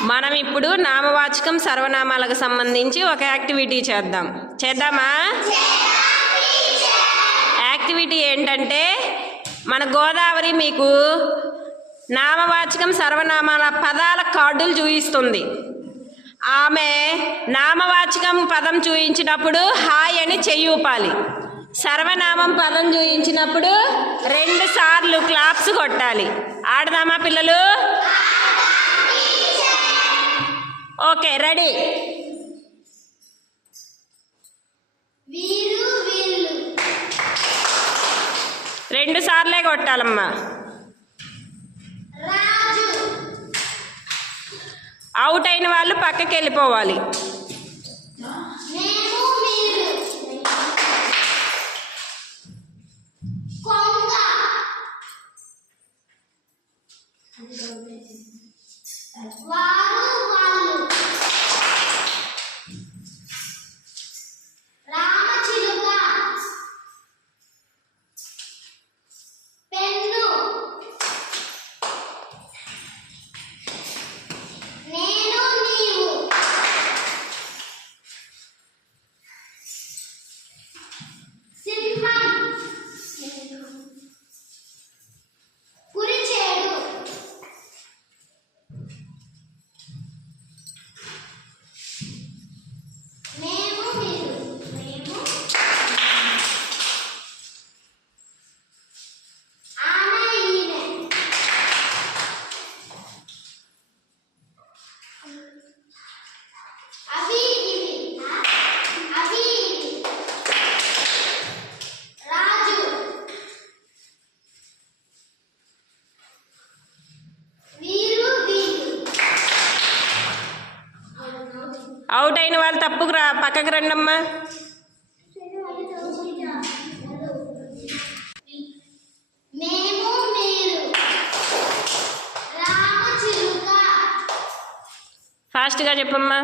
మనం ఇప్పుడు నామవాచకం సర్వనామాలకు సంబంధించి ఒక యాక్టివిటీ చేద్దాం. చేద్దామా? యాక్టివిటీ ఏంటంటే మన గోదావరి మీకు నామవాచకం సర్వనామాల పదాల కార్డులు చూపిస్తుంది ఆమె నామవాచకం పదం చూయించినప్పుడు హాయ్ అని చెయ్యి ఊపాలి. సర్వనామం పదం చూయించినప్పుడు రెండు సార్లు క్లాప్స్ కొట్టాలి. ఆడదామా పిల్లలు? Okay ready. రెండు సార్లే కొట్టాలమ్మా. అవుట్ అయిన వాళ్ళు పక్కకి వెళ్ళిపోవాలి. మేము అవుట్ అయిన వాళ్ళు తప్పుకు రా పక్కకు రండమ్మా. ఫాస్ట్గా చెప్పమ్మా.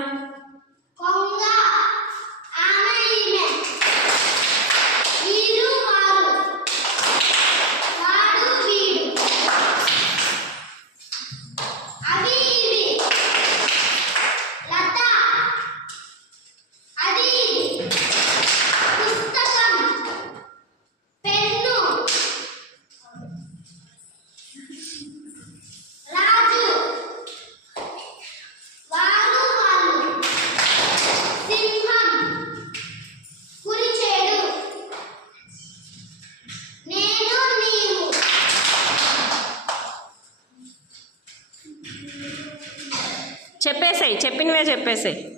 చెప్పేసాయి చెప్పినవే చెప్పేసాయి.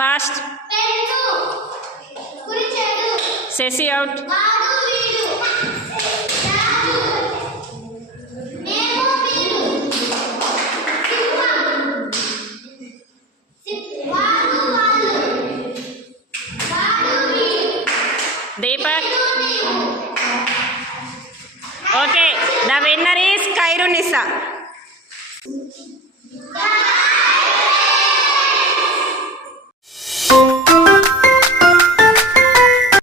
Fast. సెసి out Deepak okay the winner is Khairunisa